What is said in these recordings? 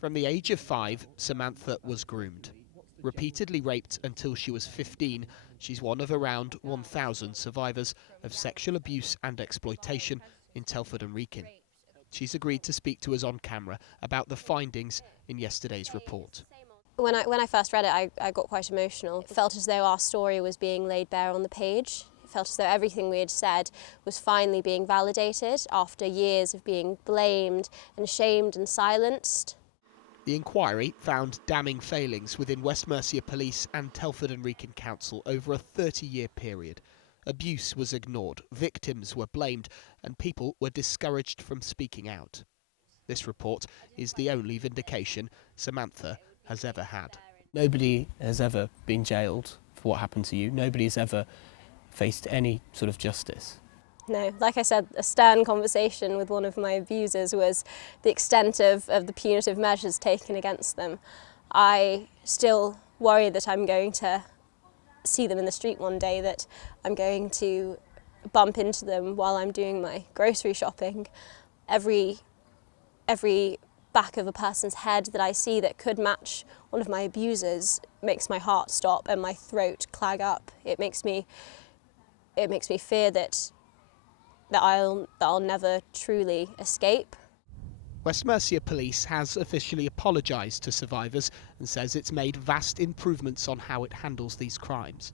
From the age of 5, Samantha was groomed. Repeatedly raped until she was 15, she's one of around 1,000 survivors of sexual abuse and exploitation in Telford and Wrekin. She's agreed to speak to us on camera about the findings in yesterday's report. When I first read it, I got quite emotional. It felt as though our story was being laid bare on the page. It felt as though everything we had said was finally being validated after years of being blamed and shamed and silenced. The inquiry found damning failings within West Mercia Police and Telford and Wrekin Council over a 30-year period. Abuse was ignored, victims were blamed, and people were discouraged from speaking out. This report is the only vindication Samantha has ever had. Nobody has ever been jailed for what happened to you. Nobody has ever faced any sort of justice. No, like I said, a stern conversation with one of my abusers was the extent of the punitive measures taken against them. I still worry that I'm going to see them in the street one day, that I'm going to bump into them while I'm doing my grocery shopping. Every back of a person's head that I see that could match one of my abusers makes my heart stop and my throat clag up. It makes me fear that I'll never truly escape. West Mercia Police has officially apologised to survivors and says it's made vast improvements on how it handles these crimes.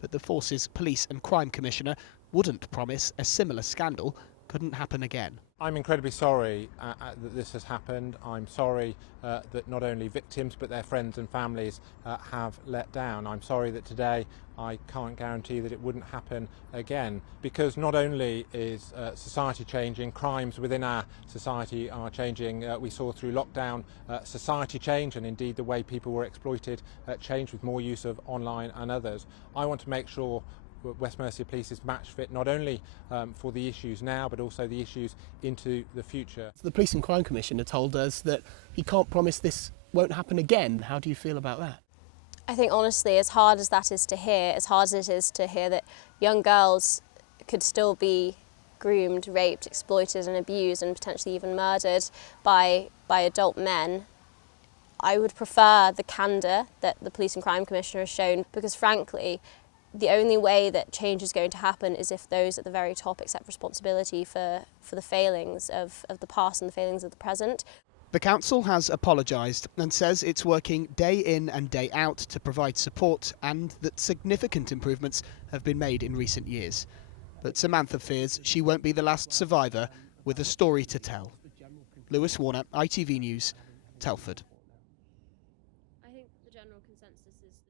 But the force's Police and Crime Commissioner wouldn't promise a similar scandal couldn't happen again. I'm incredibly sorry that this has happened. I'm sorry that not only victims but their friends and families have let down. I'm sorry that today I can't guarantee that it wouldn't happen again, because not only is society changing, crimes within our society are changing. We saw through lockdown society change, and indeed the way people were exploited changed with more use of online and others. I want to make sure West Mercia Police is match fit, not only for the issues now but also the issues into the future. The Police and Crime Commissioner told us that he can't promise this won't happen again. How do you feel about that? I think honestly, as hard as that is to hear, as hard as it is to hear that young girls could still be groomed, raped, exploited and abused and potentially even murdered by adult men, I would prefer the candour that the Police and Crime Commissioner has shown, because frankly, the only way that change is going to happen is if those at the very top accept responsibility for the failings of the past and the failings of the present. The council has apologised and says it's working day in and day out to provide support, and that significant improvements have been made in recent years. But Samantha fears she won't be the last survivor with a story to tell. Lewis Warner, ITV News, Telford.